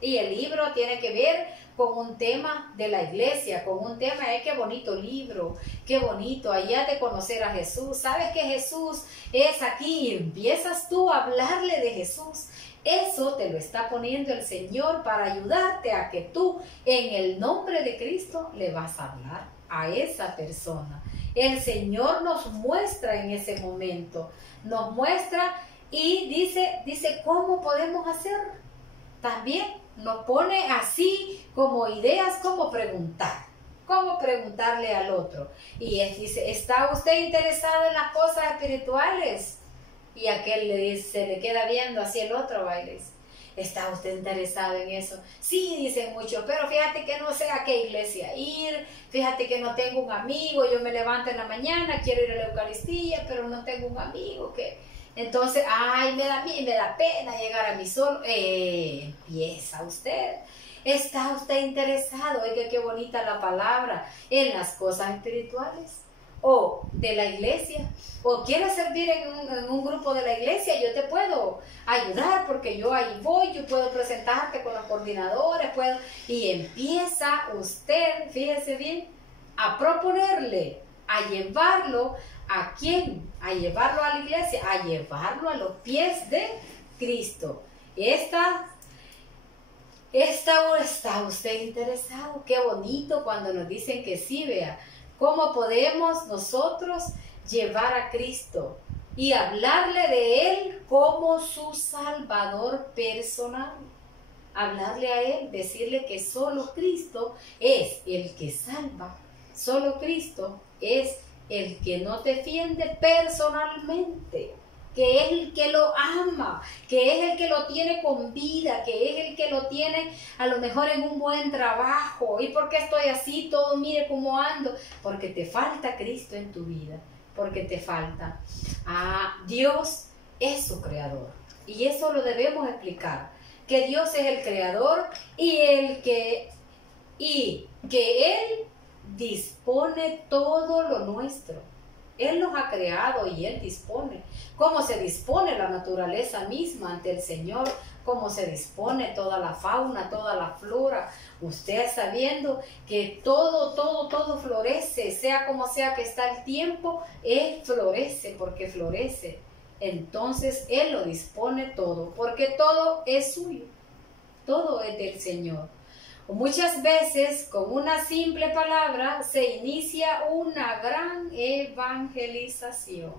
y el libro tiene que ver con un tema de la iglesia, con un tema, qué bonito libro, qué bonito, allá de conocer a Jesús, sabes que Jesús es aquí, y empiezas tú a hablarle de Jesús. Eso te lo está poniendo el Señor para ayudarte a que tú, en el nombre de Cristo, le vas a hablar a esa persona. El Señor nos muestra en ese momento, nos muestra y dice cómo podemos hacerlo. También nos pone así como ideas, cómo preguntarle al otro. Y él dice, ¿está usted interesado en las cosas espirituales? Y aquel le dice, se le queda viendo así el otro, bailes. ¿Está usted interesado en eso? Sí, dicen muchos, pero fíjate que no sé a qué iglesia ir, fíjate que no tengo un amigo, yo me levanto en la mañana, quiero ir a la Eucaristía, pero no tengo un amigo que... Entonces, me da pena llegar a mí solo. Empieza usted. ¿Está usted interesado? Oiga, qué bonita la palabra, en las cosas espirituales o de la iglesia, o quieres servir en un grupo de la iglesia, yo te puedo ayudar porque yo ahí voy, yo puedo presentarte con los coordinadores, y empieza usted, fíjese bien, a proponerle, a llevarlo. ¿A quién? A llevarlo a la iglesia, a llevarlo a los pies de Cristo. ¿Está usted interesado? Qué bonito cuando nos dicen que sí, vea. ¿Cómo podemos nosotros llevar a Cristo y hablarle de Él como su Salvador personal? Hablarle a Él, decirle que solo Cristo es el que salva. Solo Cristo es el que nos defiende personalmente, que es el que lo ama, que es el que lo tiene con vida, que es el que lo tiene a lo mejor en un buen trabajo. ¿Y por qué estoy así? Todo, mire cómo ando. Porque te falta Cristo en tu vida, porque te falta. Dios es su creador y eso lo debemos explicar, que Dios es el creador y que Él dispone todo lo nuestro. Él nos ha creado y Él dispone. Cómo se dispone la naturaleza misma ante el Señor, cómo se dispone toda la fauna, toda la flora. Usted sabiendo que todo florece, sea como sea que está el tiempo, Él florece porque florece. Entonces Él lo dispone todo, porque todo es suyo, todo es del Señor. Muchas veces con una simple palabra se inicia una gran evangelización.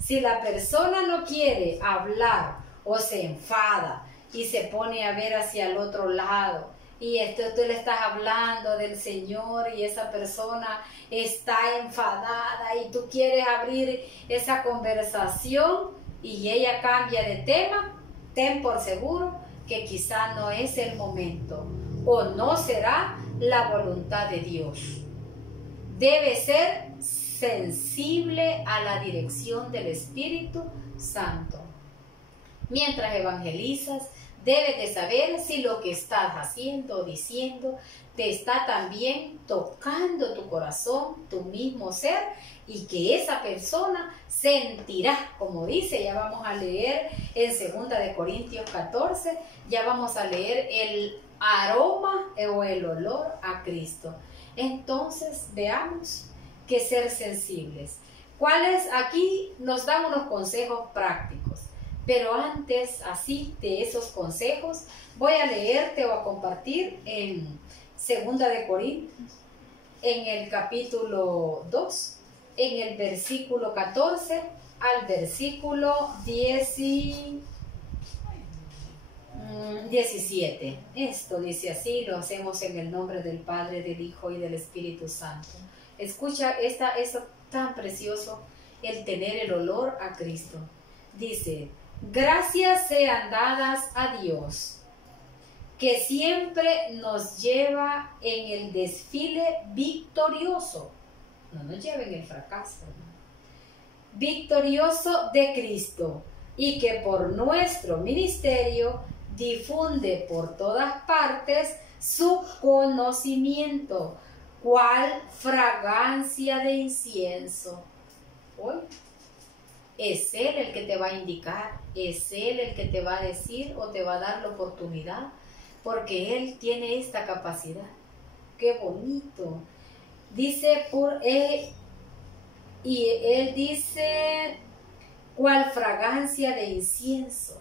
Si la persona no quiere hablar o se enfada y se pone a ver hacia el otro lado y tú le estás hablando del Señor y esa persona está enfadada y tú quieres abrir esa conversación y ella cambia de tema, ten por seguro que quizá no es el momento o no será la voluntad de Dios. Debe ser sensible a la dirección del Espíritu Santo. Mientras evangelizas, debes de saber si lo que estás haciendo o diciendo te está también tocando tu corazón, tu mismo ser, y que esa persona sentirá, como dice, ya vamos a leer en 2 de Corintios 14, ya vamos a leer el aroma o el olor a Cristo. Entonces veamos que ser sensibles. ¿Cuáles? Aquí nos dan unos consejos prácticos. Pero antes, así, de esos consejos, voy a leerte o a compartir en 2 de Corintios, en el capítulo 2, en el versículo 14 al versículo 17. Esto dice así, lo hacemos en el nombre del Padre, del Hijo y del Espíritu Santo. Escucha esto tan precioso, el tener el olor a Cristo. Dice: gracias sean dadas a Dios, que siempre nos lleva en el desfile victorioso. No nos lleva en el fracaso, ¿no? Victorioso de Cristo, y que por nuestro ministerio difunde por todas partes su conocimiento, cual fragancia de incienso. ¿Oye? Es Él el que te va a indicar, es Él el que te va a decir o te va a dar la oportunidad, porque Él tiene esta capacidad. ¡Qué bonito! Dice, y Él dice, ¿cuál fragancia de incienso?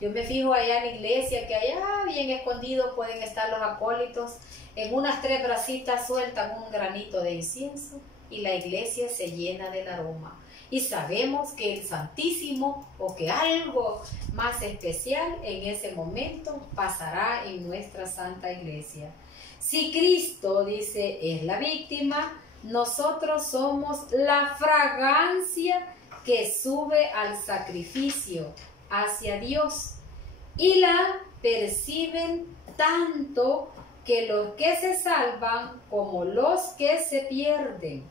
Yo me fijo allá en la iglesia, que allá bien escondidos pueden estar los acólitos, en unas 3 brasitas sueltan un granito de incienso y la iglesia se llena del aroma. Y sabemos que el Santísimo, o que algo más especial en ese momento pasará en nuestra Santa Iglesia. Si Cristo, dice, es la víctima, nosotros somos la fragancia que sube al sacrificio hacia Dios, y la perciben tanto que los que se salvan como los que se pierden.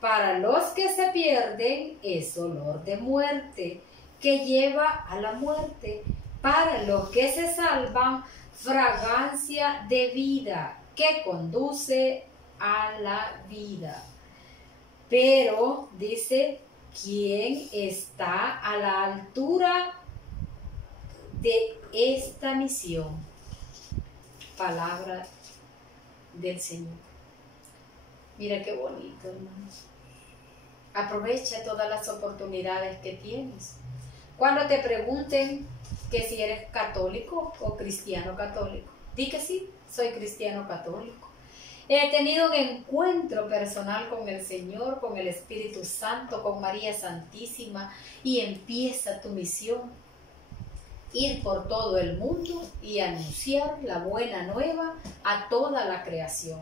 Para los que se pierden es olor de muerte, que lleva a la muerte. Para los que se salvan, fragancia de vida, que conduce a la vida. Pero, dice, ¿quién está a la altura de esta misión? Palabra del Señor. Mira qué bonito, hermanos. Aprovecha todas las oportunidades que tienes. Cuando te pregunten que si eres católico o cristiano católico, di que sí, soy cristiano católico. He tenido un encuentro personal con el Señor, con el Espíritu Santo, con María Santísima, y empieza tu misión. Ir por todo el mundo y anunciar la buena nueva a toda la creación.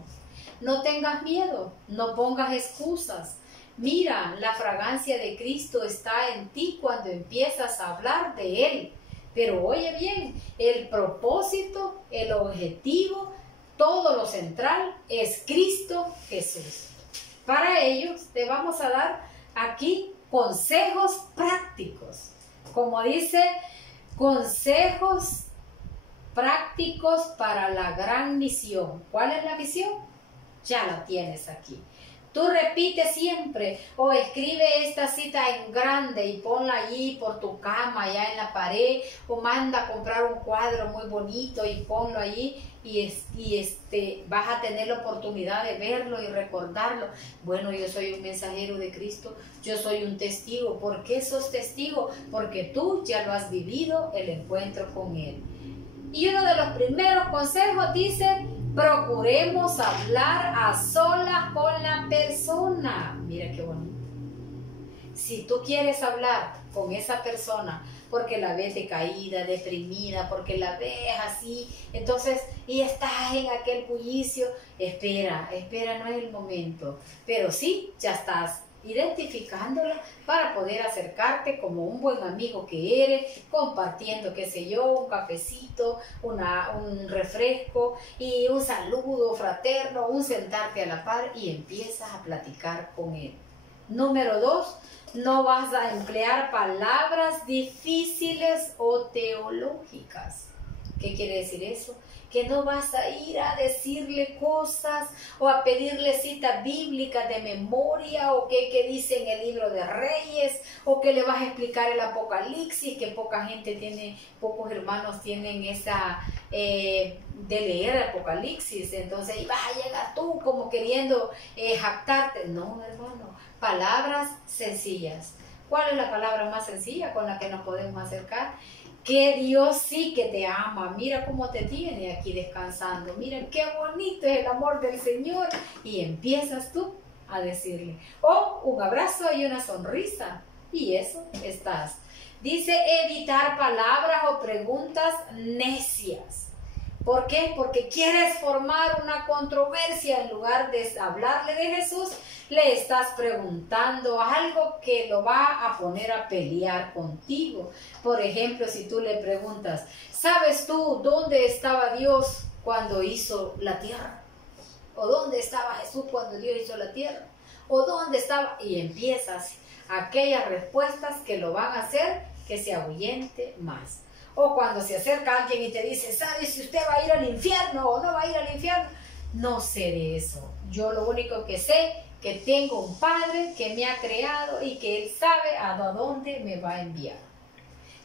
No tengas miedo, no pongas excusas. Mira, la fragancia de Cristo está en ti cuando empiezas a hablar de Él. Pero oye bien, el propósito, el objetivo, todo lo central es Cristo Jesús. Para ello te vamos a dar aquí consejos prácticos. Como dice, consejos prácticos para la gran misión. ¿Cuál es la misión? Ya la tienes aquí. Tú repites siempre o escribe esta cita en grande y ponla allí por tu cama, allá en la pared, o manda a comprar un cuadro muy bonito y ponlo allí y vas a tener la oportunidad de verlo y recordarlo. Bueno, yo soy un mensajero de Cristo, yo soy un testigo. ¿Por qué sos testigo? Porque tú ya lo has vivido, el encuentro con Él. Y uno de los primeros consejos dice: procuremos hablar a solas con la persona. Mira qué bonito. Si tú quieres hablar con esa persona porque la ves decaída, deprimida, porque la ves así, entonces, y estás en aquel bullicio, espera, no es el momento. Pero sí, ya estás identificándola para poder acercarte como un buen amigo que eres, compartiendo, qué sé yo, un cafecito, un refresco y un saludo fraterno, un sentarte a la par y empiezas a platicar con él. Número 2, no vas a emplear palabras difíciles o teológicas. ¿Qué quiere decir eso? Que no vas a ir a decirle cosas o a pedirle citas bíblicas de memoria o que dice en el libro de Reyes, o que le vas a explicar el Apocalipsis, que pocos hermanos tienen esa de leer el Apocalipsis. Entonces, y vas a llegar tú como queriendo jactarte. No, hermano, palabras sencillas. ¿Cuál es la palabra más sencilla con la que nos podemos acercar? Que Dios sí que te ama, mira cómo te tiene aquí descansando, mira qué bonito es el amor del Señor, y empiezas tú a decirle, o un abrazo y una sonrisa, y eso estás. Dice evitar palabras o preguntas necias. ¿Por qué? Porque quieres formar una controversia. En lugar de hablarle de Jesús, le estás preguntando algo que lo va a poner a pelear contigo. Por ejemplo, si tú le preguntas, ¿sabes tú dónde estaba Dios cuando hizo la tierra? ¿O dónde estaba Jesús cuando Dios hizo la tierra? ¿O dónde estaba? Y empiezas aquellas respuestas que lo van a hacer que se ahuyente más. O cuando se acerca alguien y te dice, ¿sabe si usted va a ir al infierno o no va a ir al infierno? No sé de eso. Yo lo único que sé que tengo un Padre que me ha creado y que Él sabe a dónde me va a enviar.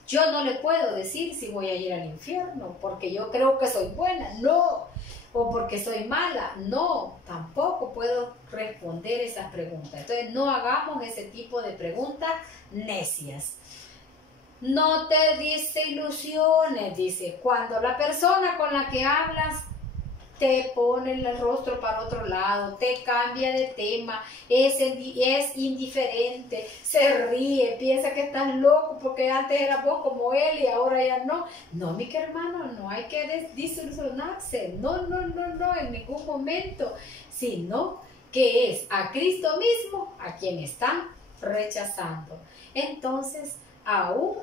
Yo no le puedo decir si voy a ir al infierno porque yo creo que soy buena, no. O porque soy mala, no. Tampoco puedo responder esas preguntas. Entonces no hagamos ese tipo de preguntas necias. No te desilusiones, dice, cuando la persona con la que hablas te pone el rostro para otro lado, te cambia de tema, es indiferente, se ríe, piensa que estás loco porque antes eras vos como él y ahora ya no. No, mi hermano, no hay que desilusionarse, no, en ningún momento, sino que es a Cristo mismo a quien están rechazando. Entonces, aún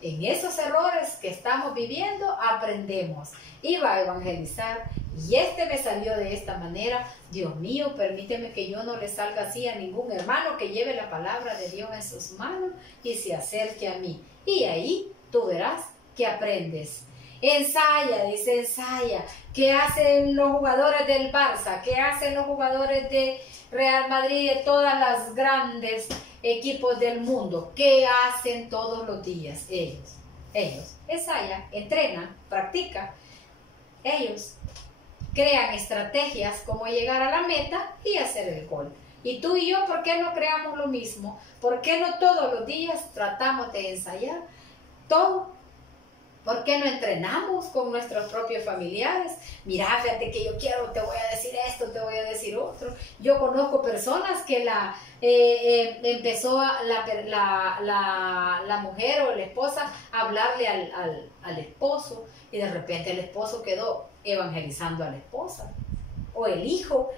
en esos errores que estamos viviendo, aprendemos. Iba a evangelizar y me salió de esta manera. Dios mío, permíteme que yo no le salga así a ningún hermano que lleve la palabra de Dios en sus manos y se acerque a mí. Y ahí tú verás que aprendes. Ensaya, dice, ensaya. ¿Qué hacen los jugadores del Barça? ¿Qué hacen los jugadores de Real Madrid, de todas las grandes equipos del mundo? ¿Qué hacen todos los días? Ellos ensayan, entrenan, practican. Ellos crean estrategias como llegar a la meta y hacer el gol. Y tú y yo, ¿por qué no creamos lo mismo? ¿Por qué no todos los días tratamos de ensayar todo? ¿Por qué no entrenamos con nuestros propios familiares? Mira, fíjate que yo quiero, te voy a decir esto, te voy a decir otro. Yo conozco personas que empezó la mujer o la esposa a hablarle al esposo y de repente el esposo quedó evangelizando a la esposa. O el hijo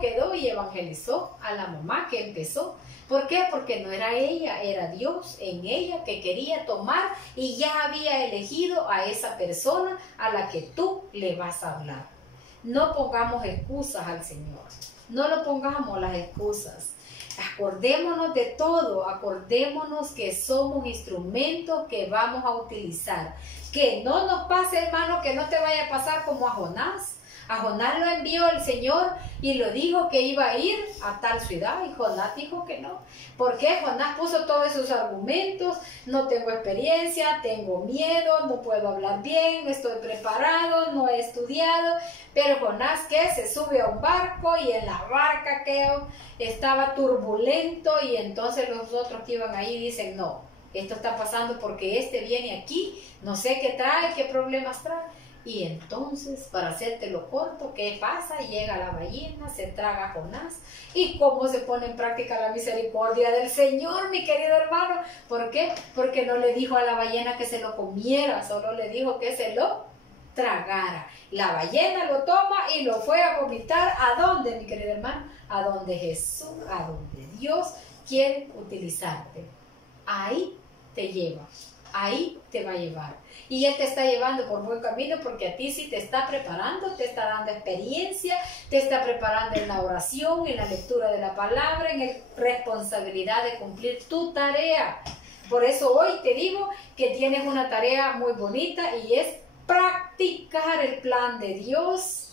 quedó y evangelizó a la mamá que empezó. ¿Por qué? Porque no era ella, era Dios en ella que quería tomar y ya había elegido a esa persona a la que tú le vas a hablar. No pongamos excusas al Señor, no lo pongamos las excusas. Acordémonos de todo, acordémonos que somos instrumentos que vamos a utilizar. Que no nos pase, hermano, que no te vaya a pasar como a Jonás. A Jonás lo envió el Señor y lo dijo que iba a ir a tal ciudad y Jonás dijo que no. ¿Por qué? Jonás puso todos esos argumentos: no tengo experiencia, tengo miedo, no puedo hablar bien, no estoy preparado, no he estudiado. Pero Jonás, ¿qué? Se sube a un barco y en la barca que estaba turbulento y entonces los otros que iban ahí dicen: no, esto está pasando porque viene aquí, no sé qué trae, qué problemas trae. Y entonces, para hacértelo corto, ¿qué pasa? Llega la ballena, se traga a Jonás. ¿Y cómo se pone en práctica la misericordia del Señor, mi querido hermano? ¿Por qué? Porque no le dijo a la ballena que se lo comiera, solo le dijo que se lo tragara. La ballena lo toma y lo fue a vomitar. ¿A dónde, mi querido hermano? A donde Jesús, a donde Dios quiere utilizarte. Ahí te lleva, ahí te va a llevar. Y Él te está llevando por buen camino porque a ti sí te está preparando, te está dando experiencia, te está preparando en la oración, en la lectura de la palabra, en la responsabilidad de cumplir tu tarea. Por eso hoy te digo que tienes una tarea muy bonita y es practicar el plan de Dios.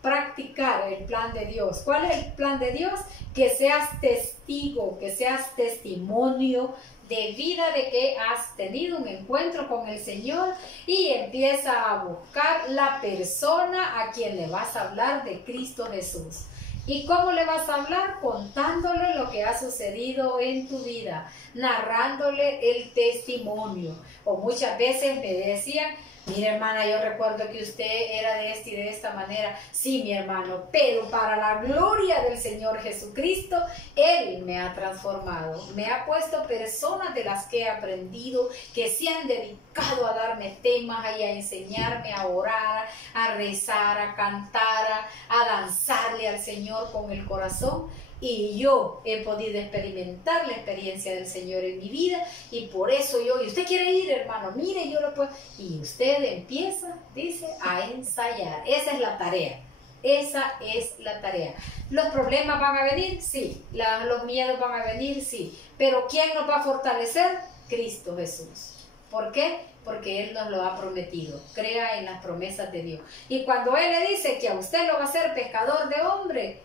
Practicar el plan de Dios. ¿Cuál es el plan de Dios? Que seas testigo, que seas testimonio de vida de que has tenido un encuentro con el Señor y empieza a buscar la persona a quien le vas a hablar de Cristo Jesús. ¿Y cómo le vas a hablar? Contándole lo que ha sucedido en tu vida, narrándole el testimonio. O muchas veces me decían, mire hermana, yo recuerdo que usted era de esta y de esta manera. Sí, mi hermano, pero para la gloria del Señor Jesucristo, Él me ha transformado. Me ha puesto personas de las que he aprendido, que se han dedicado a darme temas y a enseñarme a orar, a rezar, a cantar, a danzarle al Señor con el corazón. Y yo he podido experimentar la experiencia del Señor en mi vida, y por eso y usted quiere ir, hermano, mire, yo lo puedo. Y usted empieza, dice, a ensayar. Esa es la tarea. Esa es la tarea. ¿Los problemas van a venir? Sí. ¿Los miedos van a venir? Sí. Pero ¿quién nos va a fortalecer? Cristo Jesús. ¿Por qué? Porque Él nos lo ha prometido. Crea en las promesas de Dios. Y cuando Él le dice que a usted lo va a hacer pescador de hombres,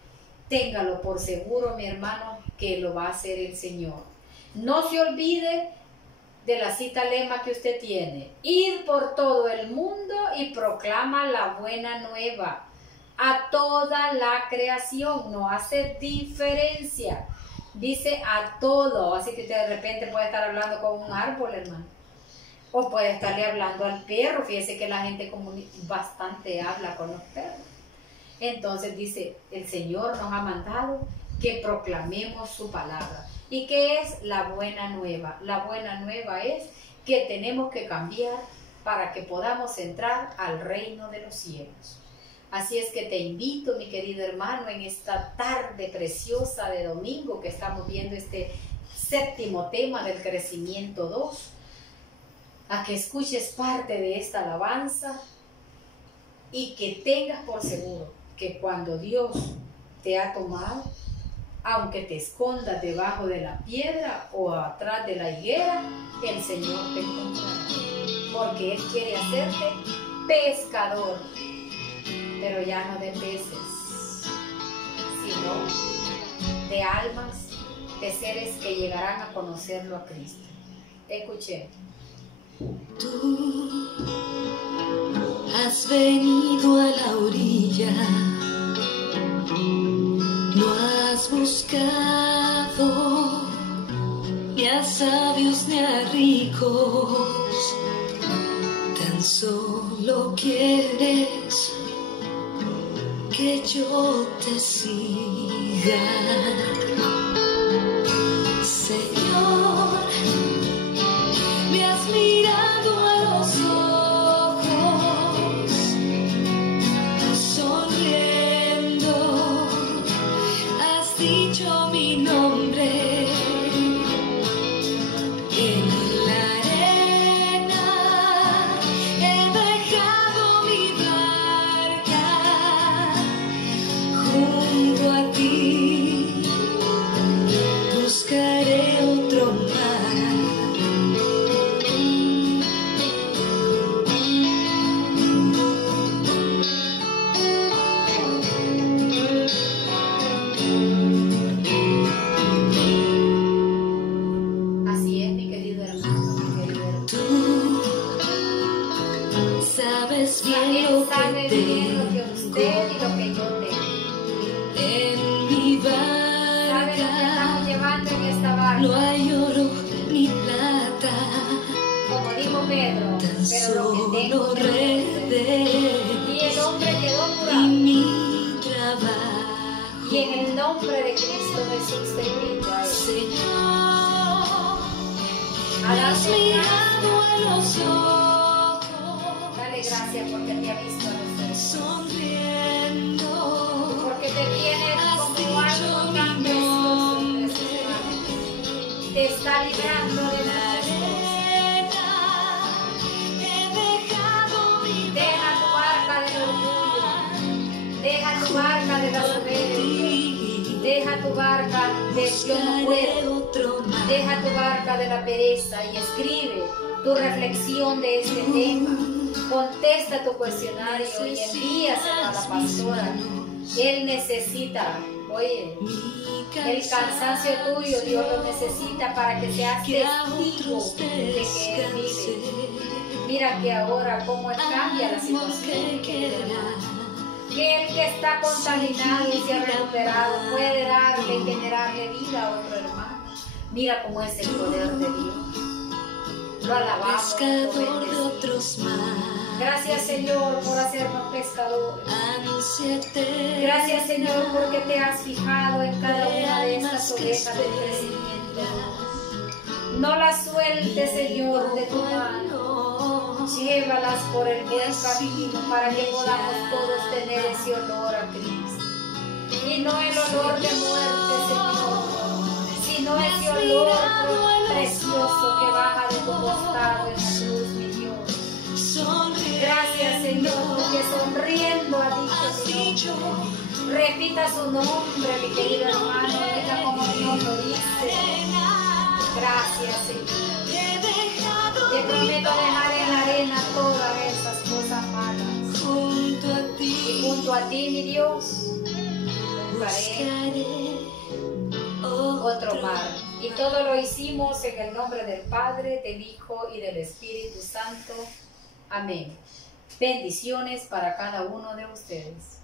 téngalo por seguro, mi hermano, que lo va a hacer el Señor. No se olvide de la cita lema que usted tiene. Ir por todo el mundo y proclama la buena nueva a toda la creación. No hace diferencia. Dice a todo. Así que usted de repente puede estar hablando con un árbol, hermano. O puede estarle hablando al perro. Fíjese que la gente bastante habla con los perros. Entonces dice, el Señor nos ha mandado que proclamemos su palabra. ¿Y qué es la buena nueva? La buena nueva es que tenemos que cambiar para que podamos entrar al reino de los cielos. Así es que te invito, mi querido hermano, en esta tarde preciosa de domingo que estamos viendo este séptimo tema del crecimiento 2, a que escuches parte de esta alabanza y que tengas por seguro que cuando Dios te ha tomado, aunque te escondas debajo de la piedra o atrás de la higuera, el Señor te encontrará. Porque Él quiere hacerte pescador, pero ya no de peces, sino de almas, de seres que llegarán a conocerlo a Cristo. Escuché. Tú has venido a la orilla, no has buscado ni a sabios ni a ricos, tan solo quieres que yo te siga. Señor, me has mirado a los ojos, sonriendo, has dicho mi nombre. En la arena he dejado mi barca, junto a ti buscaré otro mar. No hay oro ni plata, como dijo Pedro, pero lo que tengo redes, y el hombre quedó y curado. mi trabajo. Y en el nombre de Cristo Jesús te invito a Él. Señor, A me has darle mirado a los ojos, Dale gracias porque te ha visto a los ojos, sonriendo, porque te tiene has como dicho algo tan mi precioso entre nombre. sus manos. Te está librando de muchas cosas. Deja tu barca del orgullo, deja tu barca de la soberbia, deja tu barca de yo no puedo, deja tu barca de la pereza y escribe tu reflexión de este tema. Contesta tu cuestionario y envíaselo a la pastora. Él necesita, oye, el cansancio tuyo Dios lo necesita para que seas testigo de que Él vive. Mira que ahora cómo cambia la situación, querido hermano. que el que está contaminado y se ha recuperado puede darle y generarle vida a otro hermano. Mira cómo es el poder de Dios. Lo alabamos, lo pescador de bendecimos. otros más. Gracias, Señor, por hacernos pescadores. Ansíate. Gracias, Señor, porque te has fijado en cada una de estas almas que ovejas del crecimiento. esperan No las sueltes, Señor, de tu mano. Llévalas por el buen camino para que podamos todos tener ese olor a Cristo. Y no el olor de muerte, Señor, sino ese olor precioso que baja de tu costado en la cruz, mi Dios. Gracias, Señor, porque sonriendo ha dicho tu nombre. Repita su nombre, mi querido hermano, repita como Dios lo dice. Gracias, Señor. Te prometo dejar en la arena todas esas cosas malas. junto a Y ti. junto a ti, mi Dios, buscaré otro mar. Y todo lo hicimos en el nombre del Padre, del Hijo y del Espíritu Santo. Amén. Bendiciones para cada uno de ustedes.